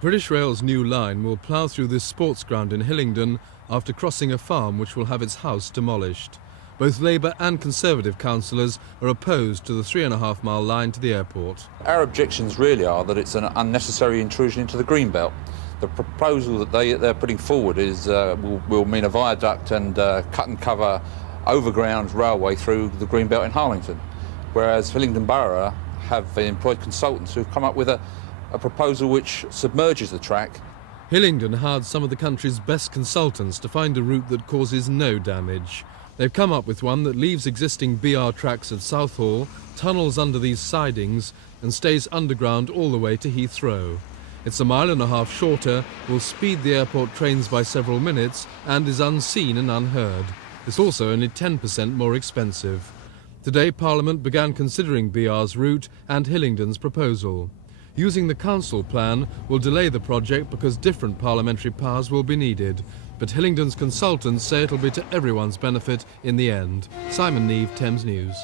British Rail's new line will plough through this sports ground in Hillingdon after crossing a farm which will have its house demolished. Both Labour and Conservative councillors are opposed to the 3.5-mile line to the airport. Our objections really are that it's an unnecessary intrusion into the Greenbelt. The proposal that they're putting forward is will mean a viaduct and cut and cover overground railway through the Greenbelt in Harlington, whereas Hillingdon Borough have employed consultants who've come up with a proposal which submerges the track. Hillingdon hired some of the country's best consultants to find a route that causes no damage. They've come up with one that leaves existing BR tracks at Southall, tunnels under these sidings and stays underground all the way to Heathrow. It's 1.5 miles shorter, will speed the airport trains by several minutes and is unseen and unheard. It's also only 10% more expensive. Today Parliament began considering BR's route and Hillingdon's proposal. Using the council plan will delay the project because different parliamentary powers will be needed. But Hillingdon's consultants say it'll be to everyone's benefit in the end. Simon Neve, Thames News.